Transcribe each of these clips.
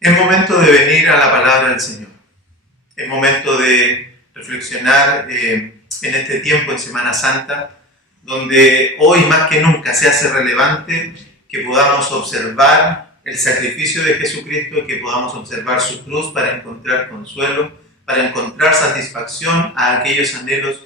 Es momento de venir a la palabra del Señor. Es momento de reflexionar en este tiempo, en Semana Santa, donde hoy más que nunca se hace relevante que podamos observar el sacrificio de Jesucristo y que podamos observar su cruz para encontrar consuelo, para encontrar satisfacción a aquellos anhelos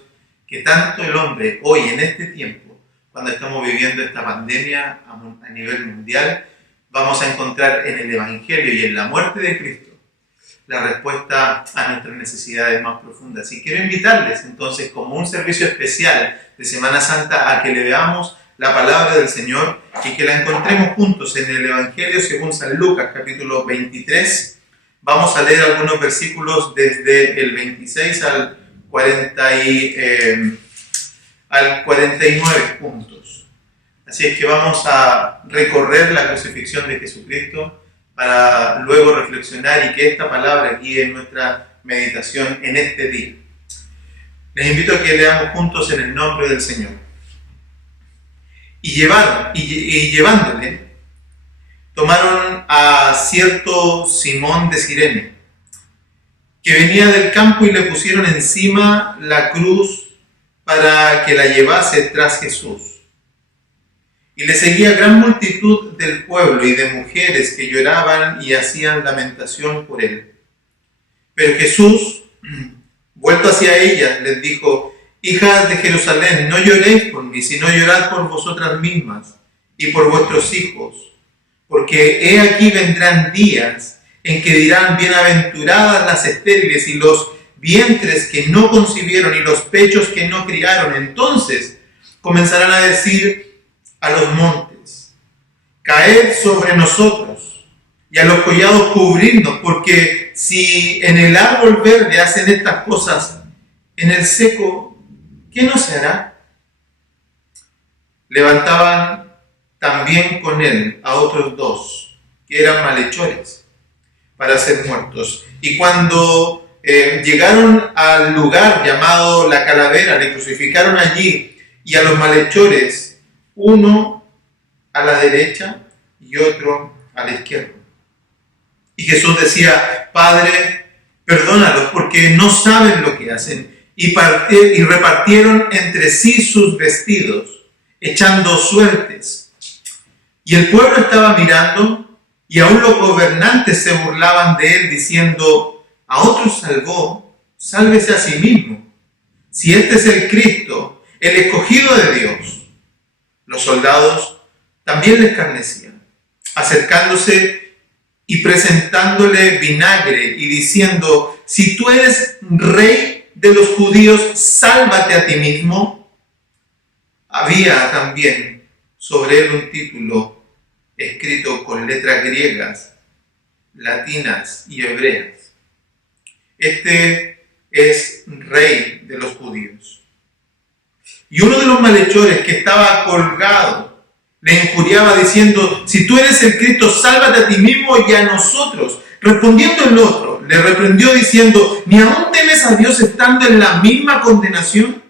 que tanto el hombre hoy en este tiempo, cuando estamos viviendo esta pandemia a nivel mundial, vamos a encontrar en el Evangelio y en la muerte de Cristo la respuesta a nuestras necesidades más profundas. Y quiero invitarles entonces, como un servicio especial de Semana Santa, a que le veamos la palabra del Señor y que la encontremos juntos en el Evangelio según San Lucas, capítulo 23. Vamos a leer algunos versículos desde el 26 al 49 puntos. Así es que vamos a recorrer la crucifixión de Jesucristo para luego reflexionar y que esta palabra guíe nuestra meditación en este día. Les invito a que leamos juntos en el nombre del Señor. Y llevándole, tomaron a cierto Simón de Cirene, que venía del campo, y le pusieron encima la cruz para que la llevase tras Jesús. Y le seguía gran multitud del pueblo y de mujeres que lloraban y hacían lamentación por él. Pero Jesús, vuelto hacia ellas, les dijo: hijas de Jerusalén, no lloréis por mí, sino llorad por vosotras mismas y por vuestros hijos. Porque he aquí vendrán días en que dirán: bienaventuradas las estériles y los vientres que no concibieron y los pechos que no criaron. Entonces comenzarán a decir a los montes: caed sobre nosotros, y a los collados cubridnos, porque si en el árbol verde hacen estas cosas, en el seco, ¿qué no se hará? Levantaban también con él a otros dos, que eran malhechores, para ser muertos. Y cuando llegaron al lugar llamado La Calavera, le crucificaron allí, y a los malhechores, uno a la derecha y otro a la izquierda. Y Jesús decía: Padre, perdónalos, porque no saben lo que hacen. Y repartieron entre sí sus vestidos, echando suertes. Y el pueblo estaba mirando, y aún los gobernantes se burlaban de él, diciendo: a otros salvó, sálvese a sí mismo. Si este es el Cristo, el escogido de Dios. Los soldados también le escarnecían, acercándose y presentándole vinagre y diciendo: si tú eres rey de los judíos, sálvate a ti mismo. Había también sobre él un título escrito con letras griegas, latinas y hebreas: este es rey de los judíos. Y uno de los malhechores que estaba colgado le injuriaba diciendo: si tú eres el Cristo, sálvate a ti mismo y a nosotros. Respondiendo el otro, le reprendió diciendo: ¿ni aún temes a Dios estando en la misma condenación?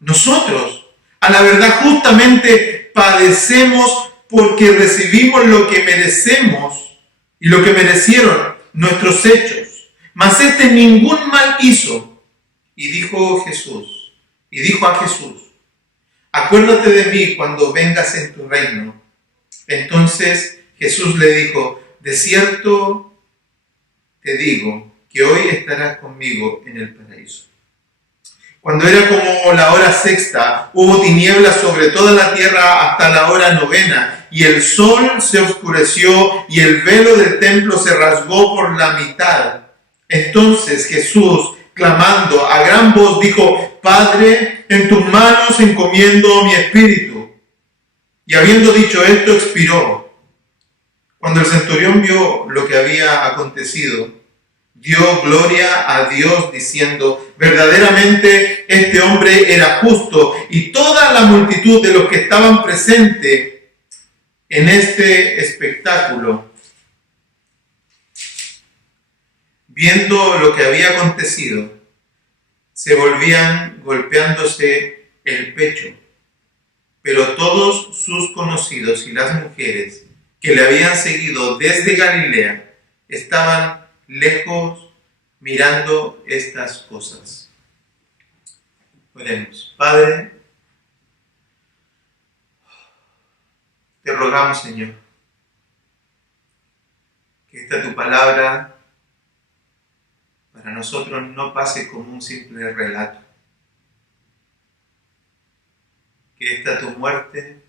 Nosotros, a la verdad, justamente padecemos porque recibimos lo que merecemos y lo que merecieron nuestros hechos. Mas este ningún mal hizo. Y dijo a Jesús: acuérdate de mí cuando vengas en tu reino. Entonces Jesús le dijo: de cierto te digo que hoy estarás conmigo en el paraíso. Cuando era como la hora sexta, hubo tinieblas sobre toda la tierra hasta la hora novena, y el sol se oscureció y el velo del templo se rasgó por la mitad. Entonces Jesús, clamando a gran voz, dijo: Padre, en tus manos encomiendo mi espíritu. Y habiendo dicho esto, expiró. Cuando el centurión vio lo que había acontecido, dio gloria a Dios diciendo: verdaderamente este hombre era justo. Y toda la multitud de los que estaban presentes en este espectáculo, viendo lo que había acontecido, se volvían golpeándose el pecho. Pero todos sus conocidos y las mujeres que le habían seguido desde Galilea estaban lejos mirando estas cosas. Oremos. Padre, te rogamos, Señor, que esta tu palabra para nosotros no pase como un simple relato. Que esta tu muerte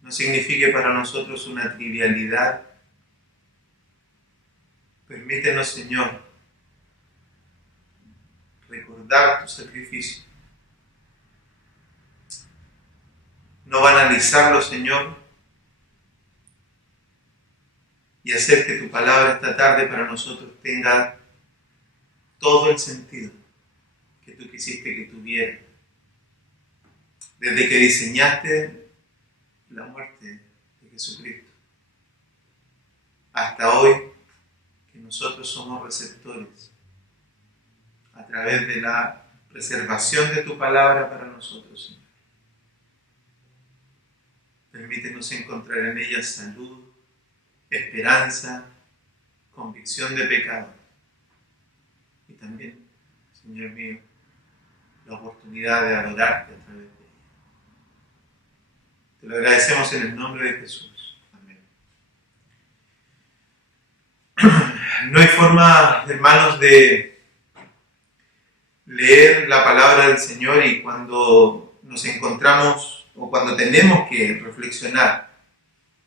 no signifique para nosotros una trivialidad. Permítenos, Señor, recordar tu sacrificio. No banalizarlo, Señor, y hacer que tu palabra esta tarde para nosotros tenga todo el sentido que tú quisiste que tuviera. Desde que diseñaste la muerte de Jesucristo hasta hoy, que nosotros somos receptores a través de la preservación de tu palabra para nosotros, Señor. Permítenos encontrar en ella salud, esperanza, convicción de pecado y también, Señor mío, la oportunidad de adorarte a través de ella. Te lo agradecemos en el nombre de Jesús. Amén. No hay forma, hermanos, de leer la palabra del Señor y cuando nos encontramos o cuando tenemos que reflexionar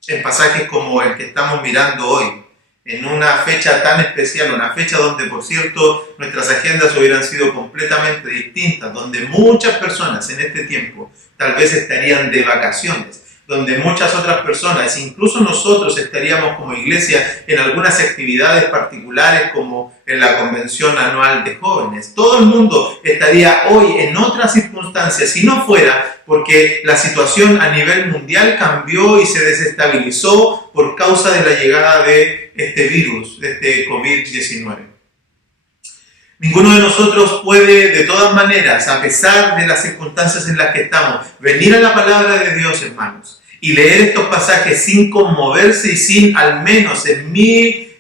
en pasajes como el que estamos mirando hoy, en una fecha tan especial, una fecha donde, por cierto, nuestras agendas hubieran sido completamente distintas, donde muchas personas en este tiempo tal vez estarían de vacaciones, donde muchas otras personas, incluso nosotros, estaríamos como iglesia en algunas actividades particulares como en la convención anual de jóvenes. Todo el mundo estaría hoy en otras circunstancias, si no fuera porque la situación a nivel mundial cambió y se desestabilizó por causa de la llegada de este virus, de este COVID-19. Ninguno de nosotros puede, de todas maneras, a pesar de las circunstancias en las que estamos, venir a la palabra de Dios, hermanos, y leer estos pasajes sin conmoverse y sin, al menos en mi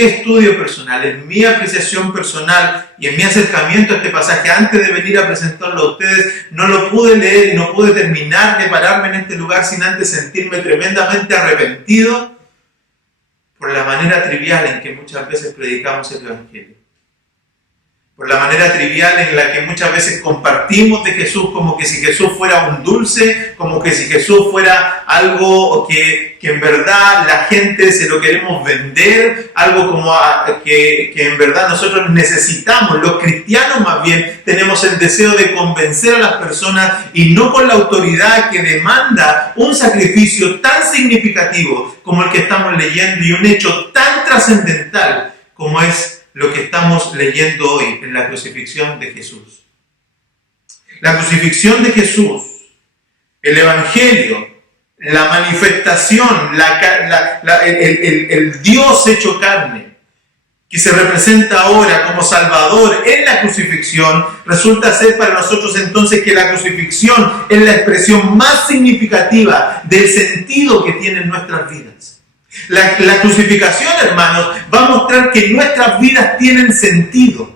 estudio personal, en mi apreciación personal y en mi acercamiento a este pasaje, antes de venir a presentarlo a ustedes, no lo pude leer y no pude terminar de pararme en este lugar sin antes sentirme tremendamente arrepentido por la manera trivial en que muchas veces predicamos el Evangelio. Por la manera trivial en la que muchas veces compartimos de Jesús como que si Jesús fuera un dulce, como que si Jesús fuera algo que en verdad la gente se lo queremos vender, algo como que en verdad nosotros necesitamos. Los cristianos más bien tenemos el deseo de convencer a las personas y no con la autoridad que demanda un sacrificio tan significativo como el que estamos leyendo y un hecho tan trascendental como es lo que estamos leyendo hoy en la crucifixión de Jesús. La crucifixión de Jesús, el Evangelio, la manifestación, el Dios hecho carne, que se representa ahora como Salvador en la crucifixión, resulta ser para nosotros entonces que la crucifixión es la expresión más significativa del sentido que tienen nuestras vidas. La crucifixión, hermanos, va a mostrar que nuestras vidas tienen sentido.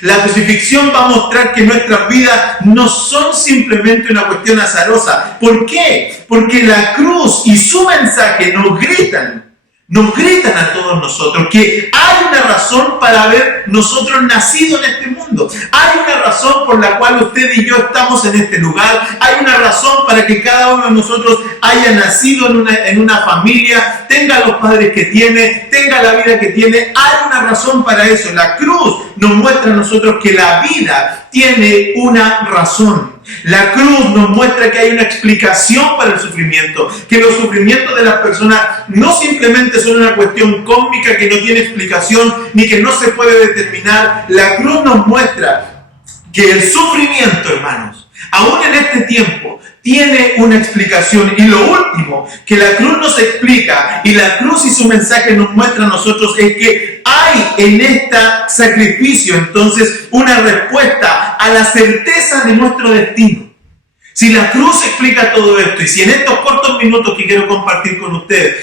La crucifixión va a mostrar que nuestras vidas no son simplemente una cuestión azarosa. ¿Por qué? Porque la cruz y su mensaje nos gritan a todos nosotros que hay una razón para haber nosotros nacido en este mundo. Hay una razón por la cual usted y yo estamos en este lugar. Hay una razón para que cada uno de nosotros haya nacido en una familia, tenga los padres que tiene, tenga la vida que tiene. Hay una razón para eso. La cruz nos muestra a nosotros que la vida tiene una razón. La cruz nos muestra que hay una explicación para el sufrimiento, que los sufrimientos de las personas no simplemente son una cuestión cósmica que no tiene explicación ni que no se puede determinar. La cruz nos muestra que el sufrimiento, hermanos, aún en este tiempo, tiene una explicación. Y lo último que la cruz nos explica y la cruz y su mensaje nos muestra a nosotros es que hay en este sacrificio entonces una respuesta a la certeza de nuestro destino. Si la cruz explica todo esto, y si en estos cortos minutos que quiero compartir con usted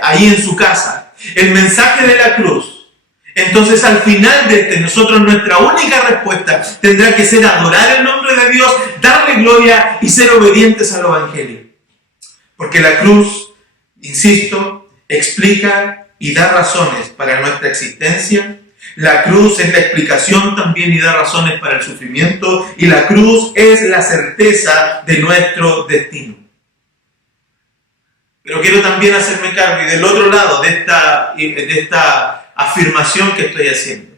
ahí en su casa, el mensaje de la cruz, entonces al final de nosotros nuestra única respuesta tendrá que ser adorar el nombre de Dios, darle gloria y ser obedientes al Evangelio. Porque la cruz, insisto, explica y da razones para nuestra existencia. La cruz es la explicación también y da razones para el sufrimiento, y la cruz es la certeza de nuestro destino. Pero quiero también hacerme cargo y del otro lado de esta afirmación que estoy haciendo,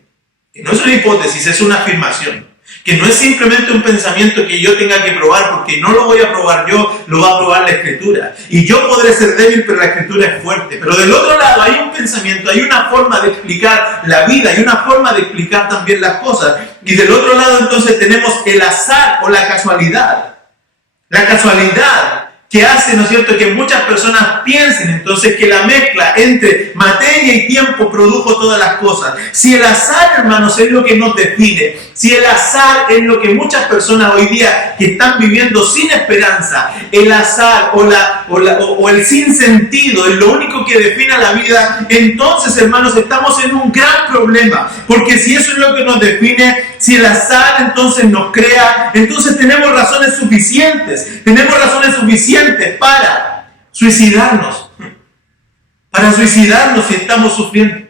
que no es una hipótesis, es una afirmación, que no es simplemente un pensamiento que yo tenga que probar, porque no lo voy a probar yo, lo va a probar la Escritura. Y yo podré ser débil, pero la Escritura es fuerte. Pero del otro lado hay un pensamiento, hay una forma de explicar la vida, hay una forma de explicar también las cosas. Y del otro lado entonces tenemos el azar o la casualidad. La casualidad que hace, ¿no es cierto?, que muchas personas piensen entonces que la mezcla entre materia y tiempo produjo todas las cosas. Si el azar, hermanos, es lo que nos define, si el azar es lo que muchas personas hoy día que están viviendo sin esperanza, el azar o el sinsentido es lo único que define la vida, entonces, hermanos, estamos en un gran problema. Porque si eso es lo que nos define, si el azar entonces nos crea, entonces tenemos razones suficientes para suicidarnos si estamos sufriendo,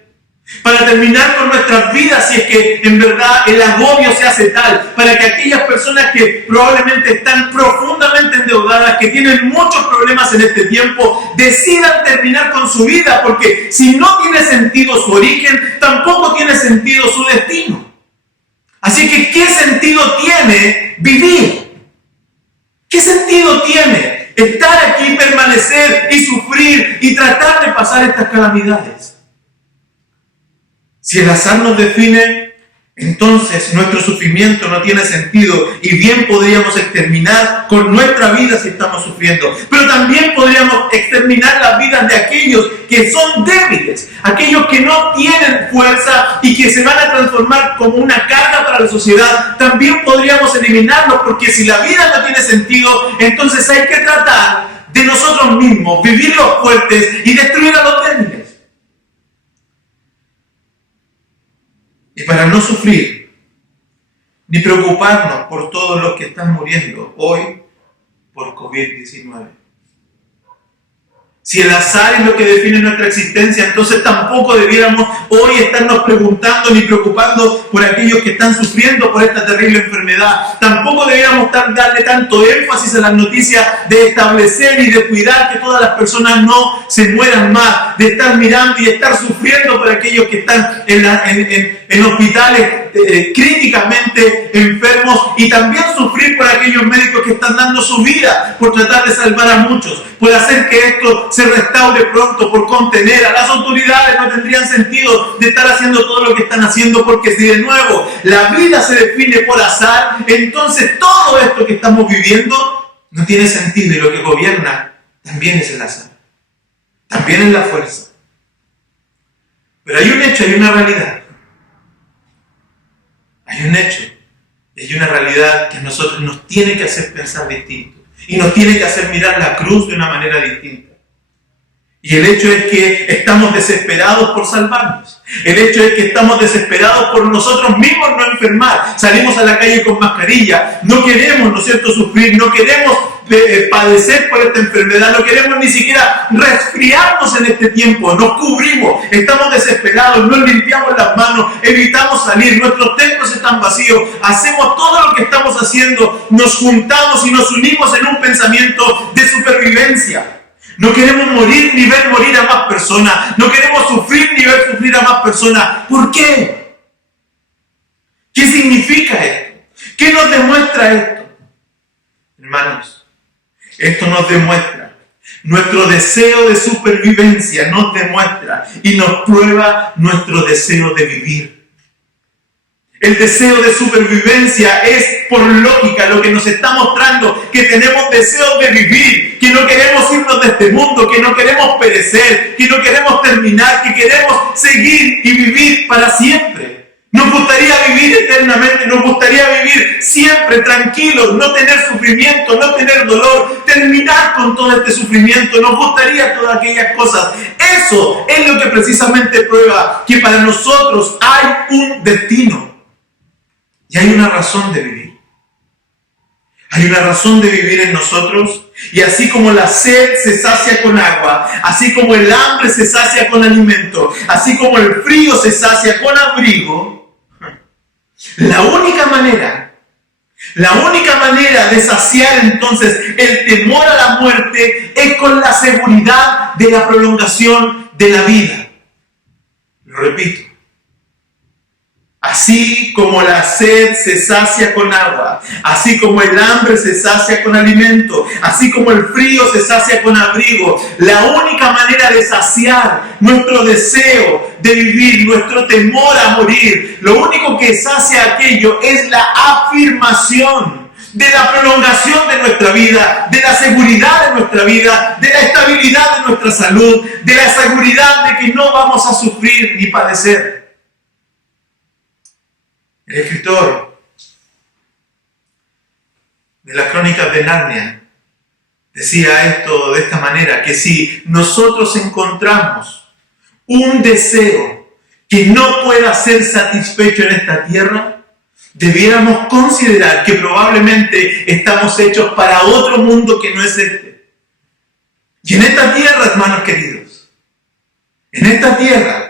para terminar con nuestras vidas si es que en verdad el agobio se hace tal, para que aquellas personas que probablemente están profundamente endeudadas, que tienen muchos problemas en este tiempo, decidan terminar con su vida, porque si no tiene sentido su origen, tampoco tiene sentido su destino. Así que, ¿qué sentido tiene vivir? ¿Qué sentido tiene estar aquí, permanecer y sufrir y tratar de pasar estas calamidades? Si el azar nos define, entonces nuestro sufrimiento no tiene sentido, y bien podríamos exterminar con nuestra vida si estamos sufriendo, pero también podríamos exterminar las vidas de aquellos que son débiles, aquellos que no tienen fuerza y que se van a transformar como una carga para la sociedad. También podríamos eliminarlos, porque si la vida no tiene sentido, entonces hay que tratar de nosotros mismos, vivir los fuertes y destruir a los débiles. Y para no sufrir ni preocuparnos por todos los que están muriendo hoy por COVID-19. Si el azar es lo que define nuestra existencia, entonces tampoco debiéramos hoy estarnos preguntando ni preocupando por aquellos que están sufriendo por esta terrible enfermedad. Tampoco debiéramos darle tanto énfasis a las noticias de establecer y de cuidar que todas las personas no se mueran más, de estar mirando y estar sufriendo por aquellos que están en hospitales críticamente enfermos, y también sufrir por aquellos médicos que están dando su vida por tratar de salvar a muchos, por hacer que esto se restaure pronto, por contener a las autoridades. No tendrían sentido de estar haciendo todo lo que están haciendo, porque si de nuevo la vida se define por azar, entonces todo esto que estamos viviendo no tiene sentido, y lo que gobierna también es el azar, también es la fuerza. Pero hay un hecho, hay una realidad. Hay un hecho, hay una realidad que a nosotros nos tiene que hacer pensar distinto, y nos tiene que hacer mirar la cruz de una manera distinta. Y el hecho es que estamos desesperados por salvarnos. El hecho es que estamos desesperados por nosotros mismos no enfermar. Salimos a la calle con mascarilla. No queremos, ¿no es cierto?, sufrir. No queremos padecer por esta enfermedad. No queremos ni siquiera resfriarnos en este tiempo. Nos cubrimos. Estamos desesperados. Nos limpiamos las manos. Evitamos salir. Nuestros templos están vacíos. Hacemos todo lo que estamos haciendo. Nos juntamos y nos unimos en un pensamiento de supervivencia. No queremos morir ni ver morir a más personas. No queremos sufrir ni ver sufrir a más personas. ¿Por qué? ¿Qué significa esto? ¿Qué nos demuestra esto? Hermanos, esto nos demuestra, nuestro deseo de supervivencia nos demuestra y nos prueba nuestro deseo de vivir. El deseo de supervivencia es, por lógica, lo que nos está mostrando que tenemos deseos de vivir, que no queremos irnos de este mundo, que no queremos perecer, que no queremos terminar, que queremos seguir y vivir para siempre. Nos gustaría vivir eternamente, nos gustaría vivir siempre tranquilos, no tener sufrimiento, no tener dolor, terminar con todo este sufrimiento. Nos gustaría todas aquellas cosas. Eso es lo que precisamente prueba que para nosotros hay un destino y hay una razón de vivir. Hay una razón de vivir en nosotros, y así como la sed se sacia con agua, así como el hambre se sacia con alimento, así como el frío se sacia con abrigo, la única manera de saciar entonces el temor a la muerte es con la seguridad de la prolongación de la vida. Lo repito. Así como la sed se sacia con agua, así como el hambre se sacia con alimento, así como el frío se sacia con abrigo, la única manera de saciar nuestro deseo de vivir, nuestro temor a morir, lo único que sacia aquello es la afirmación de la prolongación de nuestra vida, de la seguridad de nuestra vida, de la estabilidad de nuestra salud, de la seguridad de que no vamos a sufrir ni padecer. El escritor de las Crónicas de Narnia decía esto de esta manera, que si nosotros encontramos un deseo que no pueda ser satisfecho en esta tierra, debiéramos considerar que probablemente estamos hechos para otro mundo que no es este. Y en esta tierra, hermanos queridos, en esta tierra,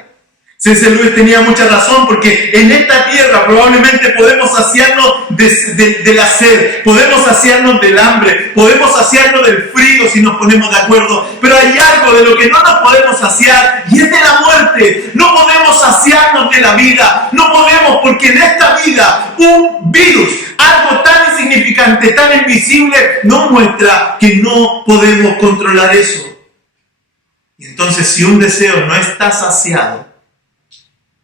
C.S. Lewis tenía mucha razón, porque en esta tierra probablemente podemos saciarnos de la sed, podemos saciarnos del hambre, podemos saciarnos del frío si nos ponemos de acuerdo, pero hay algo de lo que no nos podemos saciar y es de la muerte. No podemos saciarnos de la vida, no podemos, porque en esta vida un virus, algo tan insignificante, tan invisible, nos muestra que no podemos controlar eso. Y entonces, si un deseo no está saciado,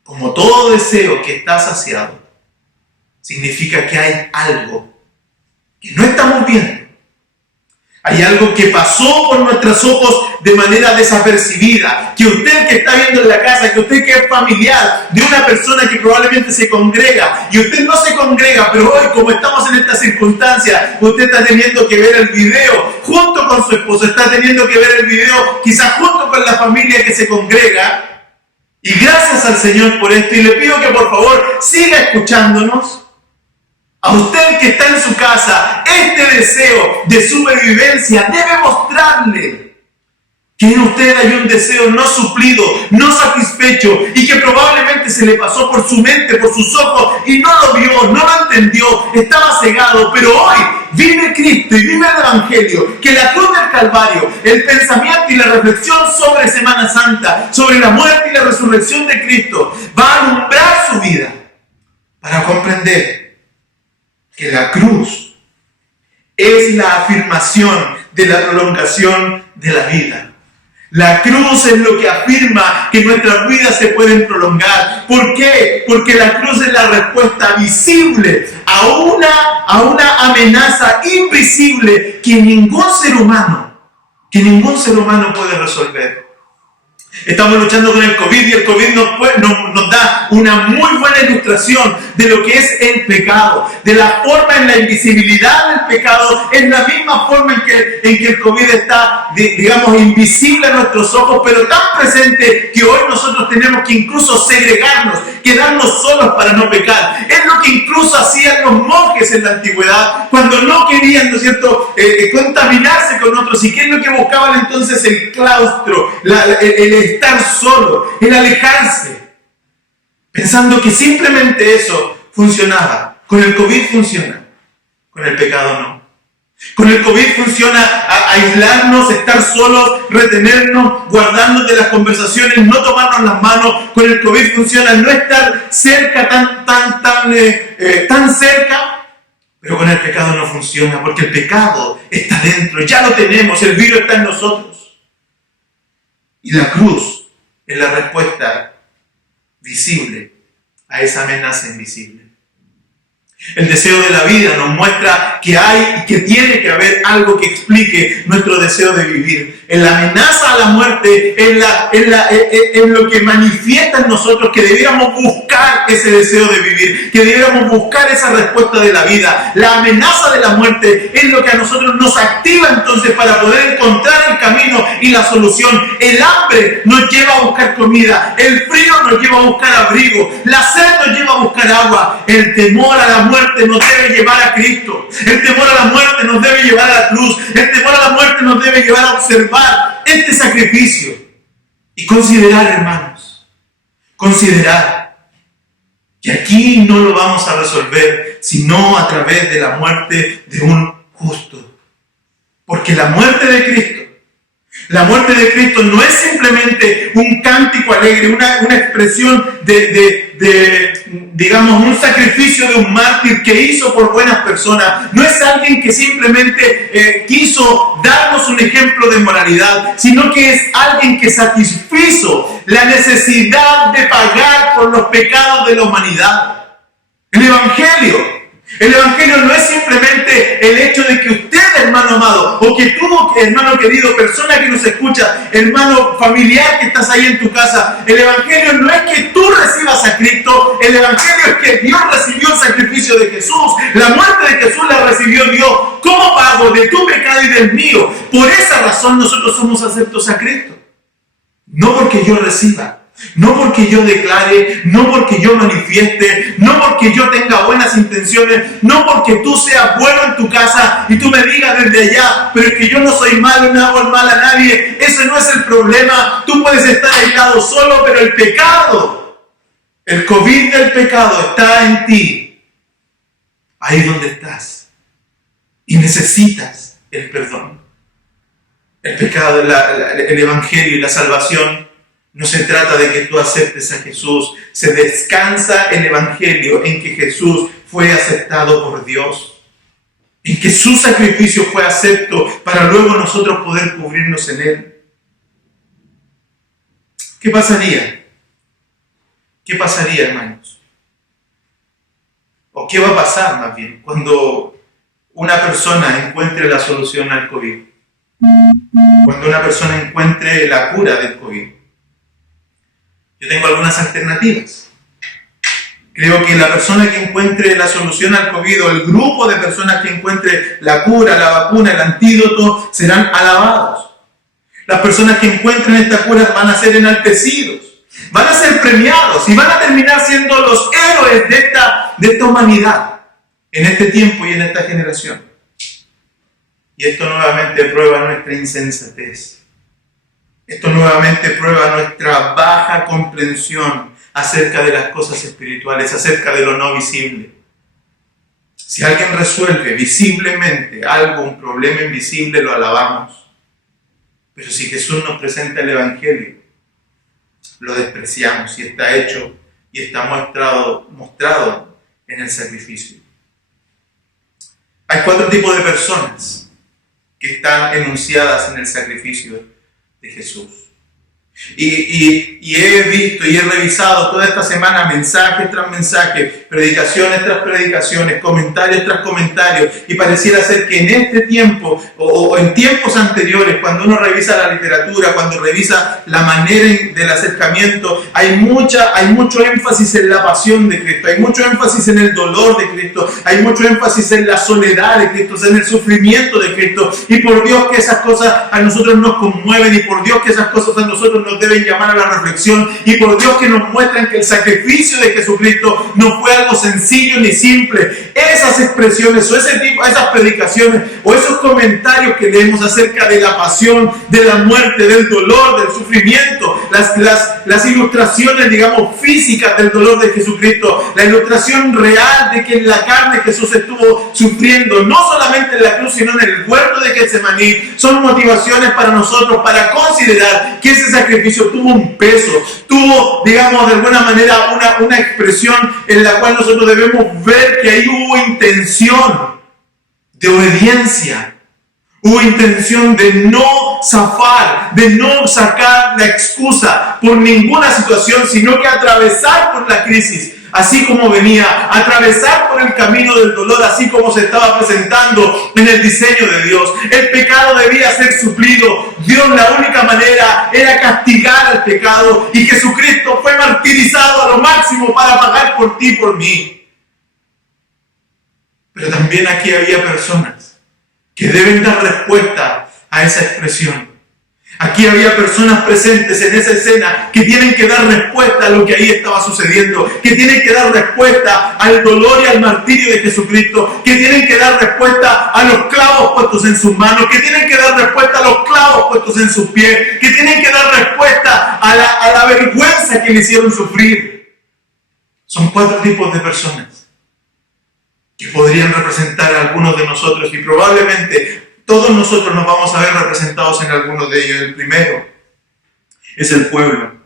como todo deseo que está saciado, significa que hay algo que no estamos viendo. Hay algo que pasó por nuestros ojos de manera desapercibida. Que usted que está viendo en la casa, que usted que es familiar de una persona que probablemente se congrega, y usted no se congrega, pero hoy, como estamos en esta circunstancia, usted está teniendo que ver el video junto con su esposo, está teniendo que ver el video quizás junto con la familia que se congrega. Y gracias al Señor por esto, y le pido que por favor siga escuchándonos. A usted que está en su casa, este deseo de supervivencia debe mostrarle que en usted hay un deseo no suplido, no satisfecho, y que probablemente se le pasó por su mente, por sus ojos, y no lo vio, no lo entendió, estaba cegado, pero hoy vive Cristo y vive el Evangelio, que la cruz del Calvario, el pensamiento y la reflexión sobre Semana Santa, sobre la muerte y la resurrección de Cristo, va a alumbrar su vida para comprender que la cruz es la afirmación de la prolongación de la vida. La cruz es lo que afirma que nuestras vidas se pueden prolongar. ¿Por qué? Porque la cruz es la respuesta visible a una amenaza invisible que ningún ser humano puede resolver. Estamos luchando con el COVID, y el COVID nos da una muy buena ilustración de lo que es el pecado, de la forma en la invisibilidad del pecado. Es la misma forma en que el COVID está, digamos, invisible a nuestros ojos, pero tan presente que hoy nosotros tenemos que incluso segregarnos, quedarnos solos para no pecar. Es lo que incluso hacían los monjes en la antigüedad, cuando no querían, ¿no es cierto?, contaminarse con otros. ¿Y qué es lo que buscaban entonces? El claustro, el estar solo, el alejarse, pensando que simplemente eso funcionaba. Con el COVID funciona, con el pecado no. Con el COVID funciona aislarnos, estar solos, retenernos, guardarnos de las conversaciones, no tomarnos las manos. Con el COVID funciona no estar cerca, tan cerca. Pero con el pecado no funciona, porque el pecado está dentro, ya lo tenemos, el virus está en nosotros. Y la cruz es la respuesta visible a esa amenaza invisible. El deseo de la vida nos muestra que hay y que tiene que haber algo que explique nuestro deseo de vivir. En la amenaza a la muerte, en lo que manifiesta en nosotros que debiéramos buscar buscar ese deseo de vivir, que debiéramos buscar esa respuesta de la vida. La amenaza de la muerte es lo que a nosotros nos activa entonces para poder encontrar el camino y la solución. El hambre nos lleva a buscar comida, el frío nos lleva a buscar abrigo, la sed nos lleva a buscar agua. El temor a la muerte nos debe llevar a Cristo. El temor a la muerte nos debe llevar a la cruz. El temor a la muerte nos debe llevar a observar este sacrificio y considerar, hermanos, considerar que aquí no lo vamos a resolver sino a través de la muerte de un justo. Porque la muerte de Cristo no es simplemente un cántico alegre, una expresión digamos, un sacrificio de un mártir que hizo por buenas personas. No es alguien que simplemente quiso darnos un ejemplo de moralidad, sino que es alguien que satisfizo la necesidad de pagar por los pecados de la humanidad. El Evangelio no es simplemente el hecho de que usted, hermano amado, o que tú, hermano querido, persona que nos escucha, hermano familiar que estás ahí en tu casa, el Evangelio no es que tú recibas a Cristo, el Evangelio es que Dios recibió el sacrificio de Jesús, la muerte de Jesús la recibió Dios como pago de tu pecado y del mío. Por esa razón nosotros somos aceptos a Cristo. No porque yo reciba, no porque yo declare, no porque yo manifieste, no porque yo tenga buenas intenciones, no porque tú seas bueno en tu casa y tú me digas desde allá, pero es que yo no soy malo, no hago el mal a nadie. Ese no es el problema. Tú puedes estar aislado solo, pero el pecado, el COVID del pecado está en ti. Ahí donde estás. Y necesitas el perdón. El pecado, el Evangelio y la salvación. No se trata de que tú aceptes a Jesús. Se descansa el Evangelio en que Jesús fue aceptado por Dios. En que su sacrificio fue acepto para luego nosotros poder cubrirnos en Él. ¿Qué pasaría? ¿Qué pasaría, hermanos? ¿O qué va a pasar más bien cuando una persona encuentre la solución al COVID? Cuando una persona encuentre la cura del COVID. Yo tengo algunas alternativas. Creo que la persona que encuentre la solución al COVID o el grupo de personas que encuentre la cura, la vacuna, el antídoto, serán alabados. Las personas que encuentren esta cura van a ser enaltecidos, van a ser premiados y van a terminar siendo los héroes de esta humanidad en este tiempo y en esta generación. Y esto nuevamente prueba nuestra insensatez. Esto nuevamente prueba nuestra baja comprensión acerca de las cosas espirituales, acerca de lo no visible. Si alguien resuelve visiblemente algo, un problema invisible, lo alabamos. Pero si Jesús nos presenta el Evangelio, lo despreciamos y está hecho y está mostrado en el sacrificio. Hay 4 tipos de personas que están enunciadas en el sacrificio de Jesús. Y he visto y he revisado toda esta semana mensajes tras mensajes, predicaciones tras predicaciones, comentarios tras comentarios, y pareciera ser que en este tiempo o en tiempos anteriores, cuando uno revisa la literatura, cuando revisa la manera del acercamiento, hay mucho énfasis en la pasión de Cristo, hay mucho énfasis en el dolor de Cristo, hay mucho énfasis en la soledad de Cristo, en el sufrimiento de Cristo, y por Dios que esas cosas a nosotros nos conmueven, y por Dios que esas cosas a nosotros nos deben llamar a la reflexión, y por Dios que nos muestran que el sacrificio de Jesucristo no fue algo sencillo ni simple. Esas expresiones o esas predicaciones o esos comentarios que leemos acerca de la pasión, de la muerte, del dolor, del sufrimiento, las ilustraciones, digamos, físicas del dolor de Jesucristo, la ilustración real de que en la carne Jesús estuvo sufriendo, no solamente en la cruz, sino en el huerto de Getsemaní, son motivaciones para nosotros para considerar que ese sacrificio tuvo un peso, tuvo, digamos, de alguna manera una expresión en la cual nosotros debemos ver que ahí hubo intención de obediencia, hubo intención de no zafar, de no sacar la excusa por ninguna situación, sino que atravesar por la crisis, así como venía a atravesar por el camino del dolor, así como se estaba presentando en el diseño de Dios. El pecado debía ser suplido. Dios, la única manera era castigar al pecado, y Jesucristo fue martirizado a lo máximo para pagar por ti y por mí. Pero también aquí había personas que deben dar respuesta a esa expresión. Aquí había personas presentes en esa escena que tienen que dar respuesta a lo que ahí estaba sucediendo, que tienen que dar respuesta al dolor y al martirio de Jesucristo, que tienen que dar respuesta a los clavos puestos en sus manos, que tienen que dar respuesta a los clavos puestos en sus pies, que tienen que dar respuesta a la vergüenza que le hicieron sufrir. Son 4 tipos de personas que podrían representar a algunos de nosotros, y probablemente todos nosotros nos vamos a ver representados en algunos de ellos. El primero es el pueblo.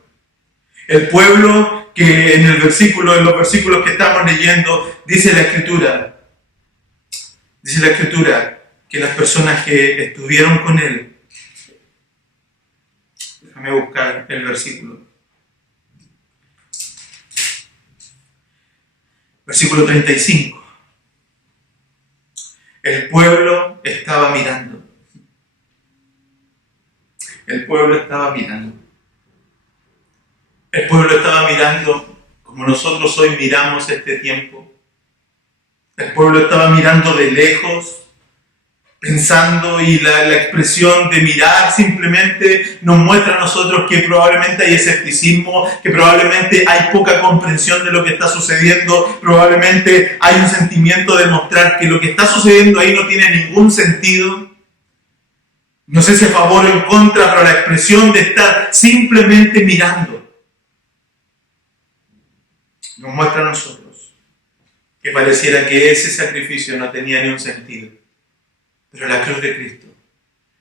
El pueblo que en los versículos que estamos leyendo, dice la Escritura que las personas que estuvieron con él, déjame buscar el versículo. Versículo 35. El pueblo estaba mirando. El pueblo estaba mirando. El pueblo estaba mirando como nosotros hoy miramos este tiempo. El pueblo estaba mirando de lejos, pensando, y la expresión de mirar simplemente nos muestra a nosotros que probablemente hay escepticismo, que probablemente hay poca comprensión de lo que está sucediendo, probablemente hay un sentimiento de mostrar que lo que está sucediendo ahí no tiene ningún sentido. No sé si a favor o en contra, pero la expresión de estar simplemente mirando nos muestra a nosotros que pareciera que ese sacrificio no tenía ni un sentido. Pero la cruz de Cristo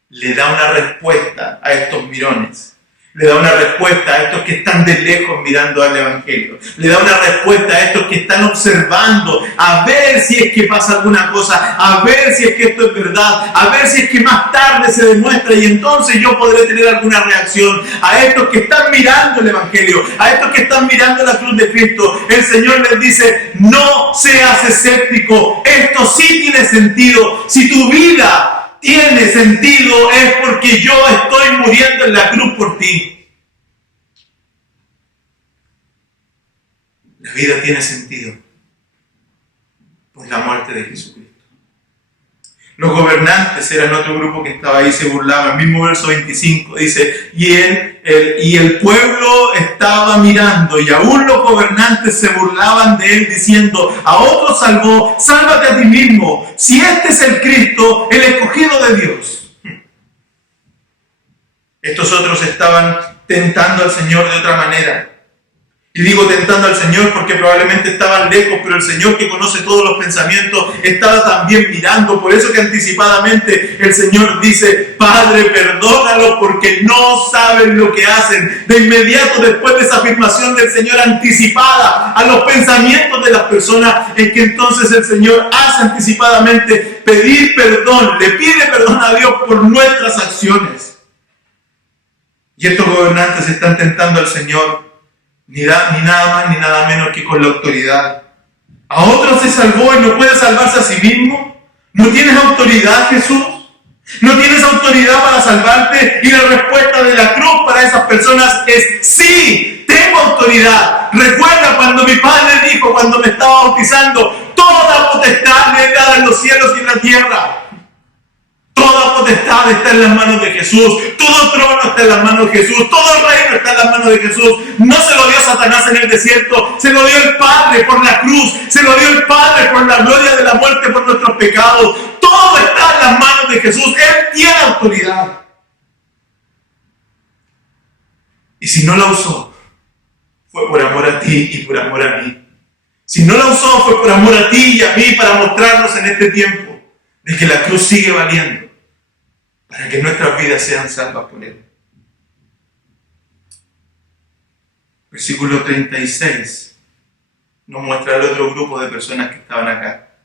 le da una respuesta a estos mirones. Le da una respuesta a estos que están de lejos mirando al Evangelio. Le da una respuesta a estos que están observando, a ver si es que pasa alguna cosa, a ver si es que esto es verdad, a ver si es que más tarde se demuestra y entonces yo podré tener alguna reacción. A estos que están mirando el Evangelio, a estos que están mirando la cruz de Cristo, el Señor les dice: no seas escéptico, esto sí tiene sentido. Si tu vida tiene sentido, es porque yo estoy muriendo en la cruz por ti. La vida tiene sentido por la muerte de Jesucristo. Los gobernantes eran otro grupo que estaba ahí, se burlaban. El mismo verso 25 dice: y el pueblo estaba mirando, y aún los gobernantes se burlaban de él, diciendo: a otro salvó, sálvate a ti mismo, si este es el Cristo, el escogido de Dios. Estos otros estaban tentando al Señor de otra manera. Y digo tentando al Señor porque probablemente estaban lejos, pero el Señor, que conoce todos los pensamientos, estaba también mirando. Por eso que anticipadamente el Señor dice: Padre, perdónalos porque no saben lo que hacen. De inmediato, después de esa afirmación del Señor anticipada a los pensamientos de las personas, es que entonces el Señor hace anticipadamente pedir perdón, le pide perdón a Dios por nuestras acciones. Y estos gobernantes están tentando al Señor ni nada más ni nada menos que con la autoridad. A otros se salvó y no puede salvarse a sí mismo. ¿No tienes autoridad, Jesús? ¿No tienes autoridad para salvarte? Y la respuesta de la cruz para esas personas es: sí, tengo autoridad. Recuerda cuando mi Padre dijo, cuando me estaba bautizando: toda potestad me es dada en los cielos y en la tierra. Toda potestad está en las manos de Jesús. Todo trono está en las manos de Jesús. Todo reino está en las manos de Jesús. No se lo dio Satanás en el desierto. Se lo dio el Padre por la cruz. Se lo dio el Padre por la gloria de la muerte por nuestros pecados. Todo está en las manos de Jesús. Él tiene autoridad. Y si no la usó, fue por amor a ti y por amor a mí. Si no la usó, fue por amor a ti y a mí, para mostrarnos en este tiempo de que la cruz sigue valiendo, para que nuestras vidas sean salvas por Él. Versículo 36 nos muestra el otro grupo de personas que estaban acá.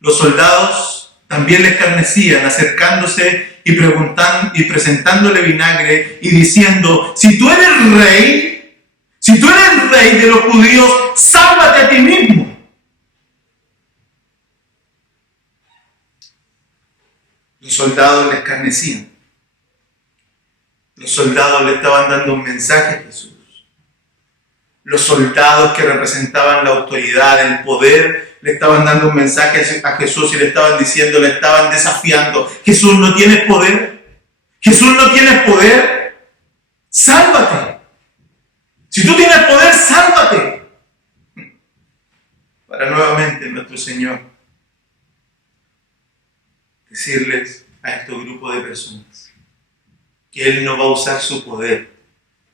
Los soldados también le escarnecían, acercándose y presentándole vinagre y diciendo: si tú eres rey, Si tú eres el rey de los judíos, sálvate a ti mismo. Los soldados le escarnecían. Los soldados le estaban dando un mensaje a Jesús. Los soldados que representaban la autoridad, el poder, le estaban dando un mensaje a Jesús y le estaban diciendo, le estaban desafiando. Jesús, ¿no tienes poder? Jesús, ¿no tienes poder? ¡Sálvate! Si tú tienes poder, sálvate. Para nuevamente nuestro Señor decirles a este grupo de personas que Él no va a usar su poder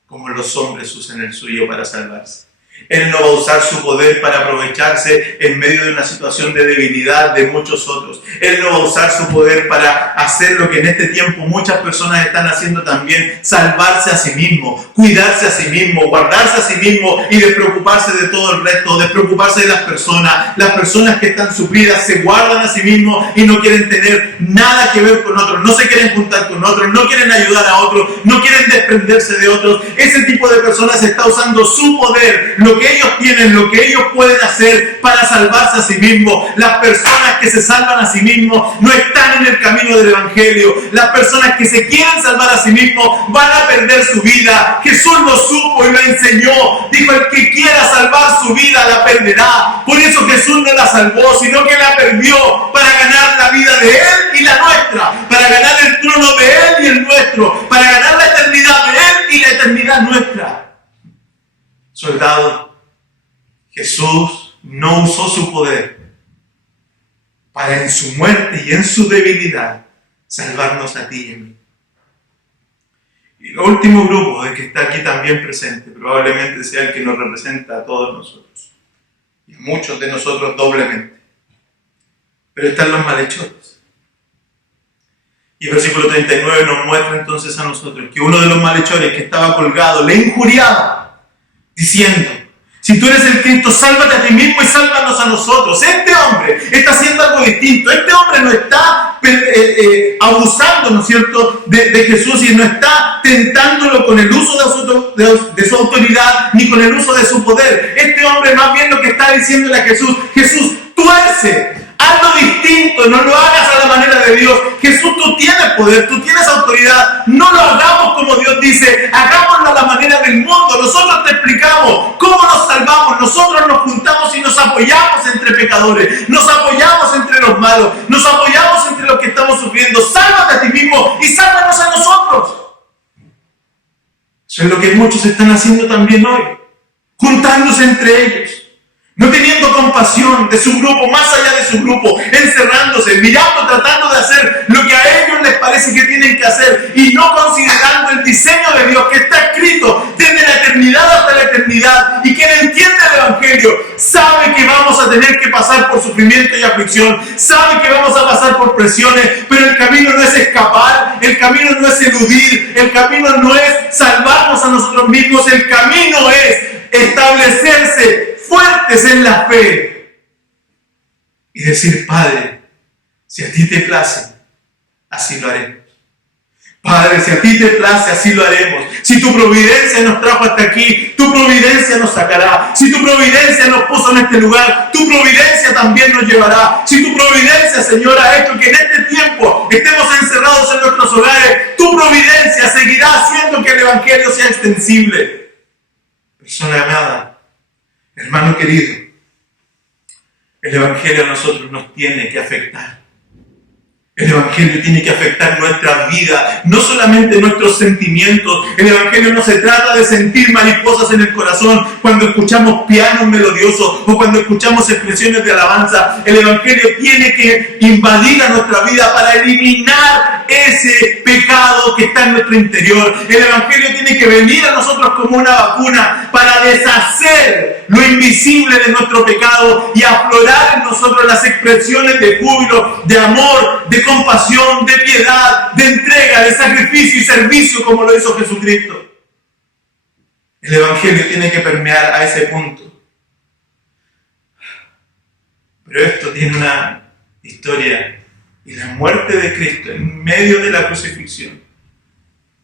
como los hombres usan el suyo para salvarse. Él no va a usar su poder para aprovecharse en medio de una situación de debilidad de muchos otros. Él no va a usar su poder para hacer lo que en este tiempo muchas personas están haciendo también, salvarse a sí mismo, cuidarse a sí mismo, guardarse a sí mismo y despreocuparse de todo el resto, despreocuparse de las personas. Las personas que están sufridas se guardan a sí mismos y no quieren tener nada que ver con otros, no se quieren juntar con otros, no quieren ayudar a otros, no quieren desprenderse de otros. Ese tipo de personas está usando su poder, lo que ellos tienen, lo que ellos pueden hacer para salvarse a sí mismos. Las personas que se salvan a sí mismos no están en el camino del Evangelio. Las personas que se quieren salvar a sí mismos van a perder su vida. Jesús lo supo y lo enseñó. Dijo, el que quiera salvar su vida la perderá. Por eso Jesús no la salvó, sino que la perdió para ganar la vida de Él y la nuestra, para ganar el trono de Él y el nuestro, para ganar la eternidad de Él y la eternidad nuestra. Soldado, Jesús no usó su poder para en su muerte y en su debilidad salvarnos a ti y a mí. Y el último grupo, el que está aquí también presente, probablemente sea el que nos representa a todos nosotros y a muchos de nosotros doblemente. Pero están los malhechores. Y el versículo 39 nos muestra entonces a nosotros que uno de los malhechores que estaba colgado le injuriaba diciendo, si tú eres el Cristo, sálvate a ti mismo y sálvanos a nosotros. Este hombre está haciendo algo distinto. Este hombre no está abusando, ¿no es cierto?, de Jesús y no está tentándolo con el uso de su autoridad ni con el uso de su poder. Este hombre más bien lo que está diciéndole a Jesús, Jesús, tuerce, hazlo distinto, no lo hagas a la manera de Dios. Jesús, tú tienes poder, tú tienes autoridad, no lo hagamos como Dios dice, hagámoslo a la manera del mundo. Nosotros te explicamos cómo nos salvamos, nosotros nos juntamos y nos apoyamos entre pecadores, nos apoyamos entre los malos, nos apoyamos entre los que estamos sufriendo. Sálvate a ti mismo y sálvanos a nosotros. Eso es lo que muchos están haciendo también hoy, juntándose entre ellos, no teniendo compasión de su grupo, más allá de su grupo, encerrándose, mirando, tratando de hacer lo que a ellos les parece que tienen que hacer y no considerando el diseño de Dios que está escrito desde la eternidad hasta la eternidad. Y quien entiende el Evangelio sabe que vamos a tener que pasar por sufrimiento y aflicción, sabe que vamos a pasar por presiones, pero el camino no es escapar, el camino no es eludir, el camino no es salvarnos a nosotros mismos, el camino es establecerse fuertes en la fe y decir, Padre, si a ti te place, así lo haremos. Padre, si a ti te place, así lo haremos. Si tu providencia nos trajo hasta aquí, tu providencia nos sacará. Si tu providencia nos puso en este lugar, tu providencia también nos llevará. Si tu providencia, Señor, ha hecho que en este tiempo estemos encerrados en nuestros hogares, tu providencia seguirá haciendo que el Evangelio sea extensible. Persona amada, hermano querido, el Evangelio a nosotros nos tiene que afectar. El Evangelio tiene que afectar nuestra vida, no solamente nuestros sentimientos. El Evangelio no se trata de sentir mariposas en el corazón cuando escuchamos pianos melodiosos o cuando escuchamos expresiones de alabanza. El Evangelio tiene que invadir a nuestra vida para eliminar ese pecado que está en nuestro interior. El Evangelio tiene que venir a nosotros como una vacuna para deshacer lo invisible de nuestro pecado y aflorar en nosotros las expresiones de júbilo, de amor, de compasión, de piedad, de entrega, de sacrificio y servicio como lo hizo Jesucristo. El Evangelio tiene que permear a ese punto. Pero esto tiene una historia, y la muerte de Cristo en medio de la crucifixión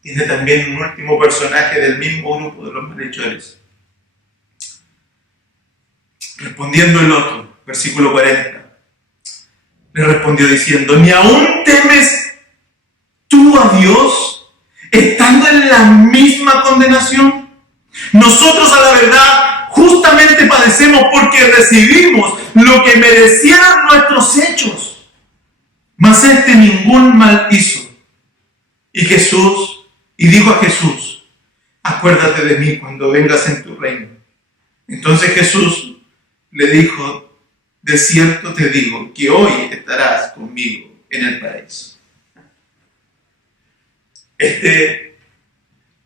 tiene también un último personaje del mismo grupo de los malhechores, Respondiendo el otro, versículo 40, le respondió diciendo: ¿ni aún temes tú a Dios, estando en la misma condenación? Nosotros, a la verdad, justamente padecemos porque recibimos lo que merecieran nuestros hechos, mas este ningún mal hizo. Y dijo a Jesús: acuérdate de mí cuando vengas en tu reino. Entonces Jesús le dijo: de cierto te digo que hoy estarás conmigo en el paraíso. Este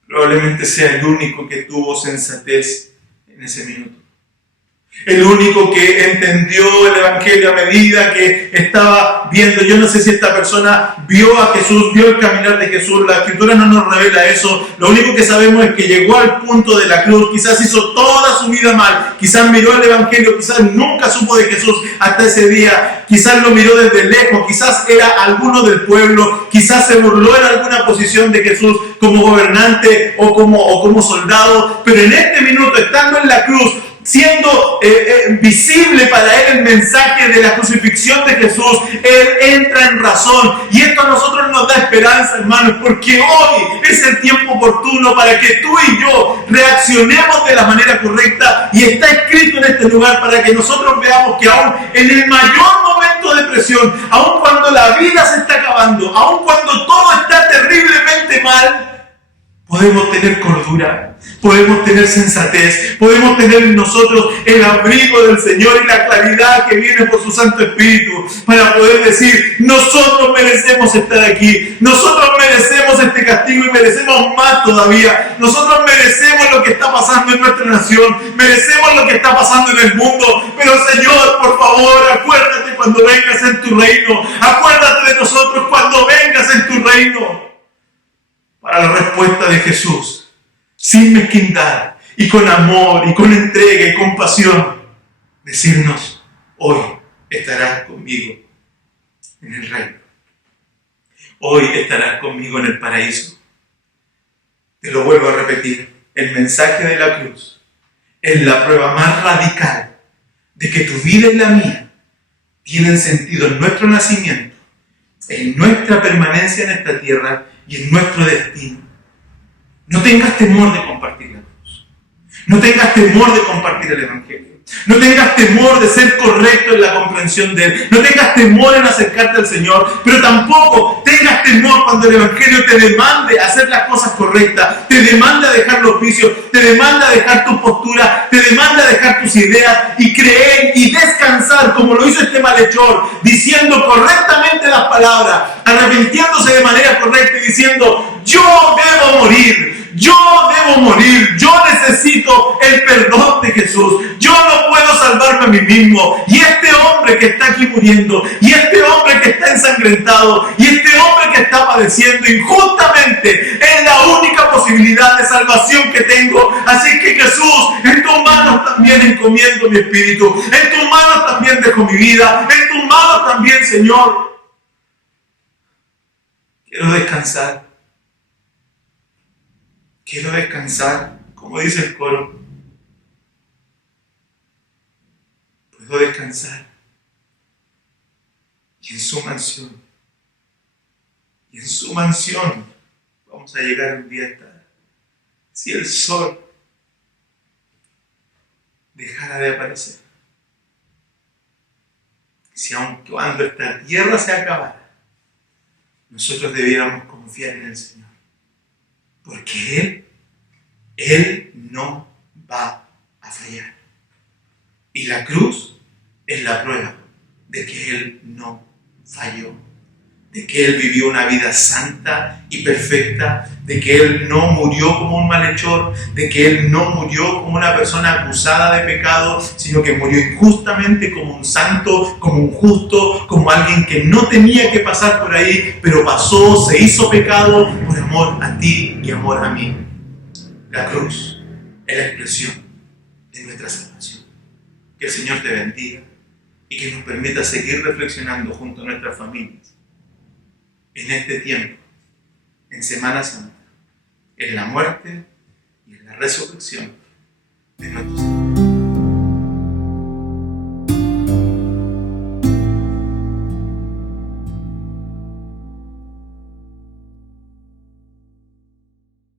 probablemente sea el único que tuvo sensatez en ese minuto. El único que entendió el Evangelio a medida que estaba viendo. Yo no sé si esta persona vio a Jesús, vio el caminar de Jesús. La Escritura no nos revela eso. Lo único que sabemos es que llegó al punto de la cruz. Quizás hizo toda su vida mal. Quizás miró el Evangelio. Quizás nunca supo de Jesús hasta ese día. Quizás lo miró desde lejos. Quizás era alguno del pueblo. Quizás se burló en alguna posición de Jesús como gobernante o como soldado. Pero en este minuto, estando en la cruz, siendo visible para él el mensaje de la crucifixión de Jesús, él entra en razón. Y esto a nosotros nos da esperanza, hermanos, porque hoy es el tiempo oportuno para que tú y yo reaccionemos de la manera correcta. Y está escrito en este lugar para que nosotros veamos que aún en el mayor momento de presión, aún cuando la vida se está acabando, aún cuando todo está terriblemente mal, podemos tener cordura, podemos tener sensatez, podemos tener en nosotros el abrigo del Señor y la claridad que viene por su Santo Espíritu para poder decir: nosotros merecemos estar aquí, nosotros merecemos este castigo y merecemos más todavía. Nosotros merecemos lo que está pasando en nuestra nación, merecemos lo que está pasando en el mundo, pero Señor, por favor, acuérdate cuando vengas en tu reino, acuérdate de nosotros cuando vengas en tu reino. Para la respuesta de Jesús, sin mezquindad y con amor y con entrega y compasión, decirnos: hoy estarás conmigo en el reino, hoy estarás conmigo en el paraíso. Te lo vuelvo a repetir, el mensaje de la cruz es la prueba más radical de que tu vida y la mía tienen sentido en nuestro nacimiento, en nuestra permanencia en esta tierra y en nuestro destino. No tengas temor de compartir la cruz. No tengas temor de compartir el Evangelio. No tengas temor de ser correcto en la comprensión de Él. No tengas temor en acercarte al Señor. Pero tampoco tengas temor cuando el Evangelio te demande hacer las cosas correctas. Te demanda dejar los vicios. Te demanda dejar tu postura. Te demanda dejar tus ideas. Y creer y descansar como lo hizo este malhechor. Diciendo correctamente las palabras. Arrepintiéndose de manera correcta y diciendo: yo debo morir. Yo debo morir, yo necesito el perdón de Jesús, yo no puedo salvarme a mí mismo. Y este hombre que está aquí muriendo, y este hombre que está ensangrentado, y este hombre que está padeciendo injustamente, es la única posibilidad de salvación que tengo. Así que Jesús, en tus manos también encomiendo mi espíritu, en tus manos también dejo mi vida, en tus manos también, Señor. Quiero descansar. Quiero descansar, como dice el coro. Puedo descansar. Y en su mansión. Y en su mansión vamos a llegar un día a estar. Si el sol dejara de aparecer. Si aun cuando esta tierra se acabara, nosotros debiéramos confiar en el Señor. Porque Él no va a fallar. Y la cruz es la prueba de que Él no falló. De que Él vivió una vida santa y perfecta. De que Él no murió como un malhechor. De que Él no murió como una persona acusada de pecado, sino que murió injustamente como un santo, como un justo, como alguien que no tenía que pasar por ahí, pero pasó, se hizo pecado por amor a ti y amor a mí. La cruz es la expresión de nuestra salvación. Que el Señor te bendiga y que nos permita seguir reflexionando junto a nuestras familias en este tiempo, en Semana Santa, en la muerte y en la resurrección de nuestro Señor.